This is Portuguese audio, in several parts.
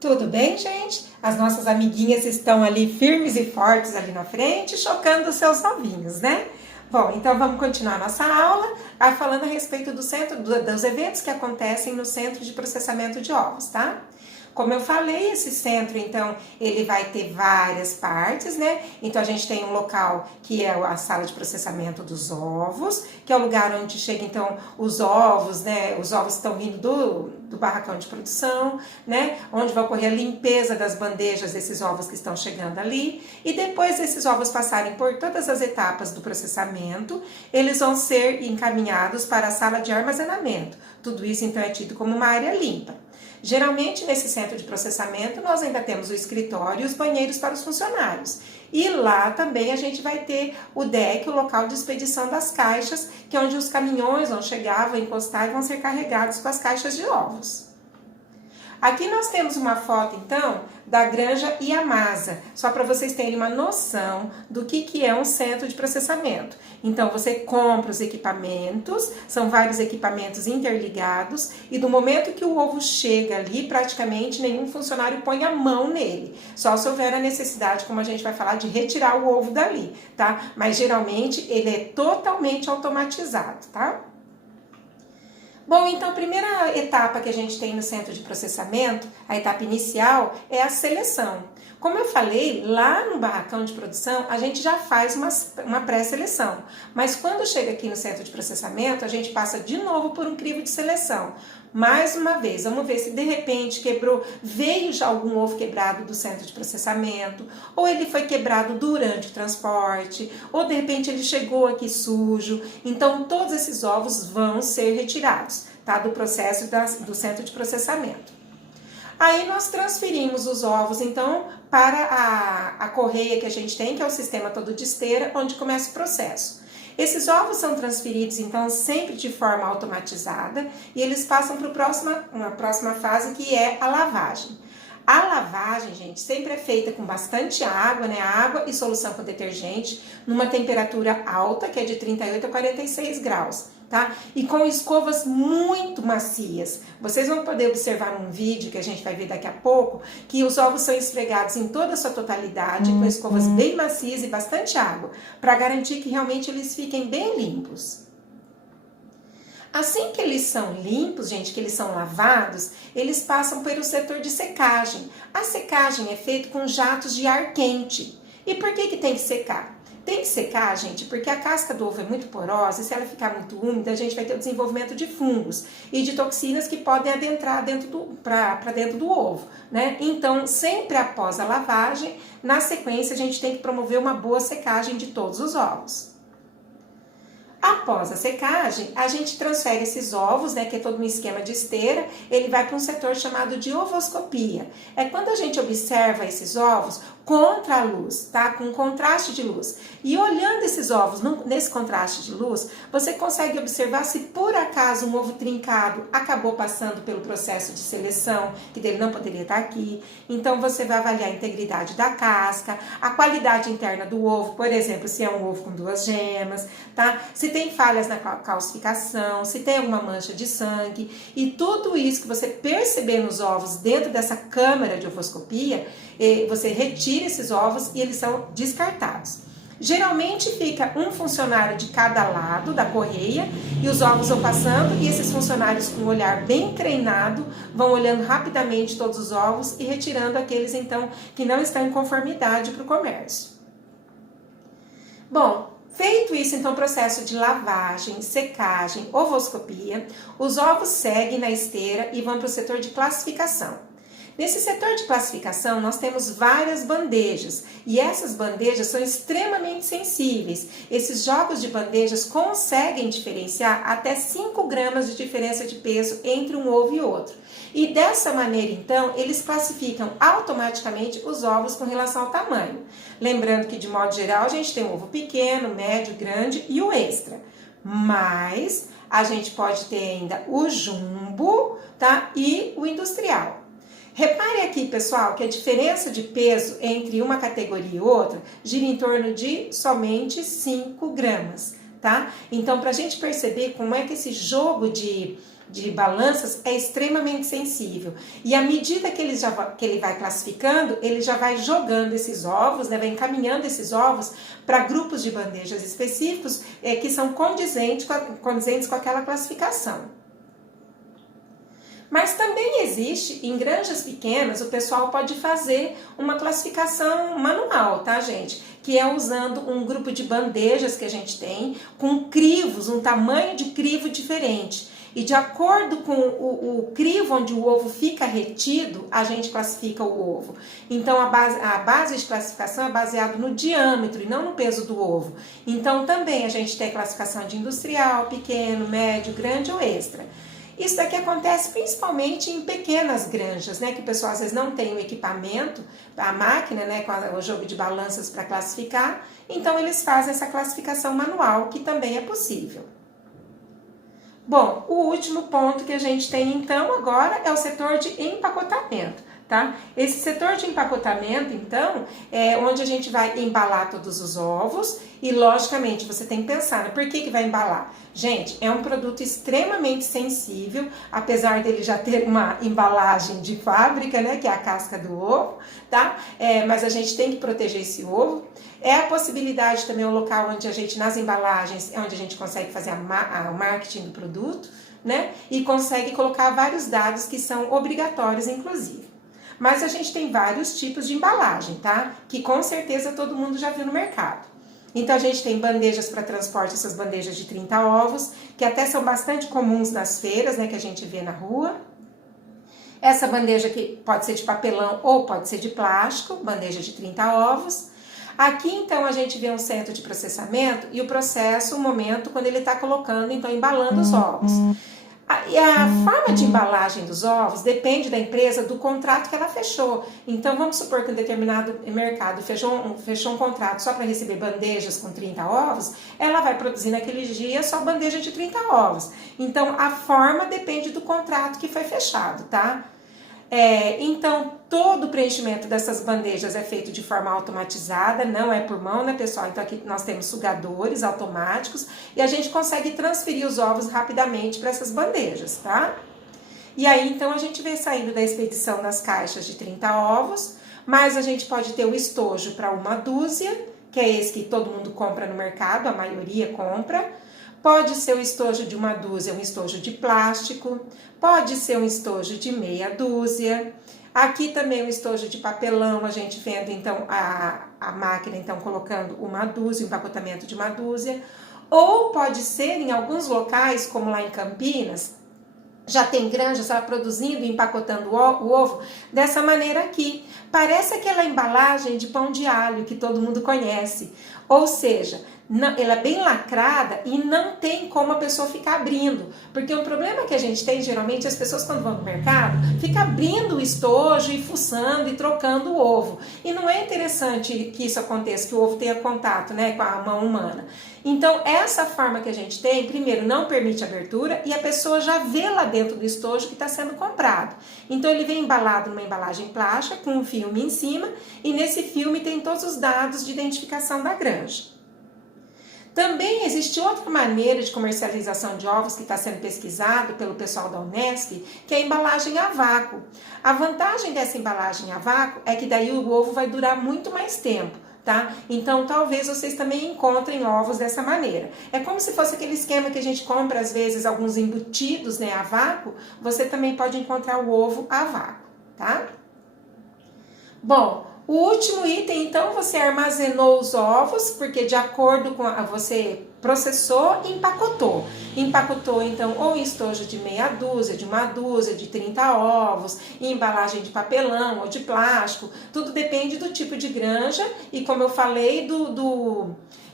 Tudo bem, gente? As nossas amiguinhas estão ali firmes e fortes ali na frente, chocando os seus ovinhos, né? Bom, então vamos continuar nossa aula falando a respeito dos eventos que acontecem no centro de processamento de ovos, tá? Como eu falei, esse centro, então, ele vai ter várias partes, né? Então, a gente tem um local que é a sala de processamento dos ovos, que é o lugar onde chega, então, os ovos, né? Os ovos estão vindo do barracão de produção, né? Onde vai ocorrer a limpeza das bandejas desses ovos que estão chegando ali. E depois desses ovos passarem por todas as etapas do processamento, eles vão ser encaminhados para a sala de armazenamento. Tudo isso, então, é tido como uma área limpa. Geralmente, nesse centro de processamento, nós ainda temos o escritório e os banheiros para os funcionários. E lá também a gente vai ter o deck, o local de expedição das caixas, que é onde os caminhões vão chegar, vão encostar e vão ser carregados com as caixas de ovos. Aqui nós temos uma foto, então, da Granja Yamasa, só para vocês terem uma noção do que é um centro de processamento. Então, você compra os equipamentos, são vários equipamentos interligados, e do momento que o ovo chega ali, praticamente nenhum funcionário põe a mão nele. Só se houver a necessidade, como a gente vai falar, de retirar o ovo dali, tá? Mas, geralmente, ele é totalmente automatizado, tá? Bom, então a primeira etapa que a gente tem no centro de processamento, a etapa inicial, é a seleção. Como eu falei, lá no barracão de produção, a gente já faz uma pré-seleção. Mas quando chega aqui no centro de processamento, a gente passa de novo por um crivo de seleção. Mais uma vez, vamos ver se de repente veio já algum ovo quebrado do centro de processamento, ou ele foi quebrado durante o transporte, ou de repente ele chegou aqui sujo. Então, todos esses ovos vão ser retirados, tá, do processo do centro de processamento. Aí nós transferimos os ovos, então, para a correia que a gente tem, que é o sistema todo de esteira, onde começa o processo. Esses ovos são transferidos, então, sempre de forma automatizada e eles passam para uma próxima fase, que é a lavagem. A lavagem, gente, sempre é feita com bastante água, né? Água e solução com detergente, numa temperatura alta, que é de 38 a 46 graus, tá? E com escovas muito macias. Vocês vão poder observar num vídeo que a gente vai ver daqui a pouco, que os ovos são esfregados em toda a sua totalidade, com escovas bem macias e bastante água, para garantir que realmente eles fiquem bem limpos. Assim que eles são limpos, gente, que eles são lavados, eles passam pelo setor de secagem. A secagem é feita com jatos de ar quente. E por que tem que secar? Tem que secar, gente, porque a casca do ovo é muito porosa e se ela ficar muito úmida, a gente vai ter o desenvolvimento de fungos e de toxinas que podem adentrar para dentro do ovo, né? Então, sempre após a lavagem, na sequência, a gente tem que promover uma boa secagem de todos os ovos. Após a secagem, a gente transfere esses ovos, né, que é todo um esquema de esteira, ele vai para um setor chamado de ovoscopia. É quando a gente observa esses ovos contra a luz, tá? Com contraste de luz. E olhando esses ovos nesse contraste de luz, você consegue observar se por acaso um ovo trincado acabou passando pelo processo de seleção, que dele não poderia estar aqui. Então você vai avaliar a integridade da casca, a qualidade interna do ovo, por exemplo, se é um ovo com 2 gemas, tá? Se tem falhas na calcificação, se tem alguma mancha de sangue, e tudo isso que você perceber nos ovos dentro dessa câmara de ovoscopia, você retira esses ovos e eles são descartados. Geralmente fica um funcionário de cada lado da correia e os ovos vão passando e esses funcionários com um olhar bem treinado vão olhando rapidamente todos os ovos e retirando aqueles então que não estão em conformidade para o comércio. Bom, feito isso, então, o processo de lavagem, secagem, ovoscopia, os ovos seguem na esteira e vão para o setor de classificação. Nesse setor de classificação, nós temos várias bandejas e essas bandejas são extremamente sensíveis. Esses jogos de bandejas conseguem diferenciar até 5 gramas de diferença de peso entre um ovo e outro. E dessa maneira, então, eles classificam automaticamente os ovos com relação ao tamanho. Lembrando que, de modo geral, a gente tem o ovo pequeno, médio, grande e o extra. Mas a gente pode ter ainda o jumbo, tá? E o industrial. Repare aqui, pessoal, que a diferença de peso entre uma categoria e outra gira em torno de somente 5 gramas, tá? Então, para a gente perceber como é que esse jogo de de balanças é extremamente sensível. E à medida que ele vai classificando, ele já vai jogando esses ovos, né, vai encaminhando esses ovos para grupos de bandejas específicos que são condizentes com aquela classificação. Mas também existe, em granjas pequenas, o pessoal pode fazer uma classificação manual, tá, gente? Que é usando um grupo de bandejas que a gente tem, com crivos, um tamanho de crivo diferente. E de acordo com o crivo onde o ovo fica retido, a gente classifica o ovo. Então, a base de classificação é baseada no diâmetro e não no peso do ovo. Então, também a gente tem a classificação de industrial, pequeno, médio, grande ou extra. Isso daqui acontece principalmente em pequenas granjas, né? Que o pessoal às vezes não tem o equipamento, a máquina, né? Com o jogo de balanças para classificar. Então, eles fazem essa classificação manual, que também é possível. Bom, o último ponto que a gente tem então agora é o setor de empacotamento, tá? Esse setor de empacotamento, então, é onde a gente vai embalar todos os ovos e, logicamente, você tem que pensar, né? Por que vai embalar? Gente, é um produto extremamente sensível, apesar dele já ter uma embalagem de fábrica, né? Que é a casca do ovo, tá? Mas a gente tem que proteger esse ovo. É a possibilidade também, o local onde a gente, nas embalagens, é onde a gente consegue fazer o marketing do produto, né? E consegue colocar vários dados que são obrigatórios, inclusive. Mas a gente tem vários tipos de embalagem, tá? Que com certeza todo mundo já viu no mercado. Então a gente tem bandejas para transporte, essas bandejas de 30 ovos, que até são bastante comuns nas feiras, né? Que a gente vê na rua. Essa bandeja que pode ser de papelão ou pode ser de plástico, bandeja de 30 ovos. Aqui, então, a gente vê um centro de processamento e o processo, o momento, quando ele está colocando, então, embalando os ovos. E a forma de embalagem dos ovos depende da empresa, do contrato que ela fechou. Então, vamos supor que um determinado mercado fechou um contrato só para receber bandejas com 30 ovos, ela vai produzir naquele dia só bandeja de 30 ovos. Então, a forma depende do contrato que foi fechado, tá? Então, todo o preenchimento dessas bandejas é feito de forma automatizada, não é por mão, né, pessoal? Então, aqui nós temos sugadores automáticos e a gente consegue transferir os ovos rapidamente para essas bandejas, tá? E aí, então, a gente vem saindo da expedição das caixas de 30 ovos, mas a gente pode ter o estojo para uma dúzia, que é esse que todo mundo compra no mercado, a maioria compra. Pode ser o estojo de uma dúzia, um estojo de plástico, pode ser um estojo de meia dúzia. Aqui também o estojo de papelão, a gente vendo então a máquina então colocando uma dúzia, um empacotamento de uma dúzia. Ou pode ser em alguns locais, como lá em Campinas, já tem granjas produzindo e empacotando o ovo dessa maneira aqui. Parece aquela embalagem de pão de alho que todo mundo conhece. Ou seja, ela é bem lacrada e não tem como a pessoa ficar abrindo. Porque o problema que a gente tem, geralmente, as pessoas quando vão no mercado, ficam abrindo o estojo e fuçando e trocando o ovo. E não é interessante que isso aconteça, que o ovo tenha contato, né, com a mão humana. Então, essa forma que a gente tem, primeiro, não permite abertura e a pessoa já vê lá dentro do estojo que está sendo comprado. Então, ele vem embalado numa embalagem plástica com um filme em cima e nesse filme tem todos os dados de identificação da granja. Também existe outra maneira de comercialização de ovos que está sendo pesquisado pelo pessoal da Unesp, que é a embalagem a vácuo. A vantagem dessa embalagem a vácuo é que daí o ovo vai durar muito mais tempo, tá? Então, talvez vocês também encontrem ovos dessa maneira. É como se fosse aquele esquema que a gente compra, às vezes, alguns embutidos, né, a vácuo. Você também pode encontrar o ovo a vácuo, tá? Bom, o último item, então, você armazenou os ovos, porque de acordo com você processou e empacotou. Empacotou, então, ou em estojo de meia dúzia, de uma dúzia, de 30 ovos, em embalagem de papelão ou de plástico. Tudo depende do tipo de granja e, como eu falei,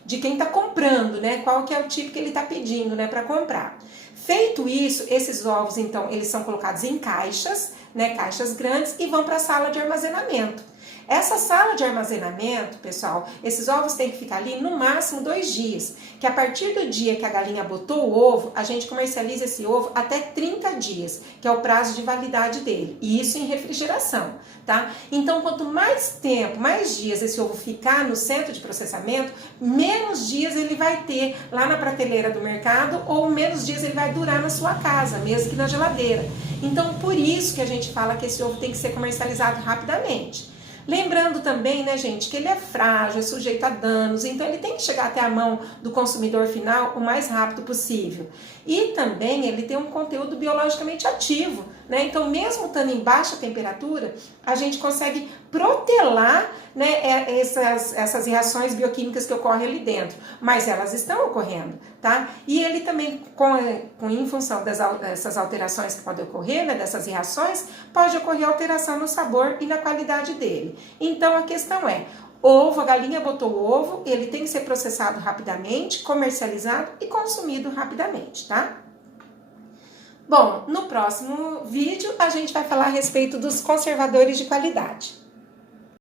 de quem está comprando, né? Qual que é o tipo que ele está pedindo, né, para comprar. Feito isso, esses ovos, então, eles são colocados em caixas, né, caixas grandes, e vão para a sala de armazenamento. Essa sala de armazenamento, pessoal, esses ovos têm que ficar ali no máximo 2 dias, que a partir do dia que a galinha botou o ovo, a gente comercializa esse ovo até 30 dias, que é o prazo de validade dele, e isso em refrigeração, tá? Então, quanto mais tempo, mais dias esse ovo ficar no centro de processamento, menos dias ele vai ter lá na prateleira do mercado ou menos dias ele vai durar na sua casa, mesmo que na geladeira. Então, por isso que a gente fala que esse ovo tem que ser comercializado rapidamente. Lembrando também, né, gente, que ele é frágil, é sujeito a danos, então ele tem que chegar até a mão do consumidor final o mais rápido possível. E também ele tem um conteúdo biologicamente ativo, né? Então, mesmo estando em baixa temperatura, a gente consegue protelar, né, essas reações bioquímicas que ocorrem ali dentro, mas elas estão ocorrendo, tá? E ele também, em função dessas alterações que podem ocorrer, né, dessas reações, pode ocorrer alteração no sabor e na qualidade dele. Então, a questão é, ovo, a galinha botou o ovo, ele tem que ser processado rapidamente, comercializado e consumido rapidamente, tá? Bom, no próximo vídeo a gente vai falar a respeito dos conservadores de qualidade.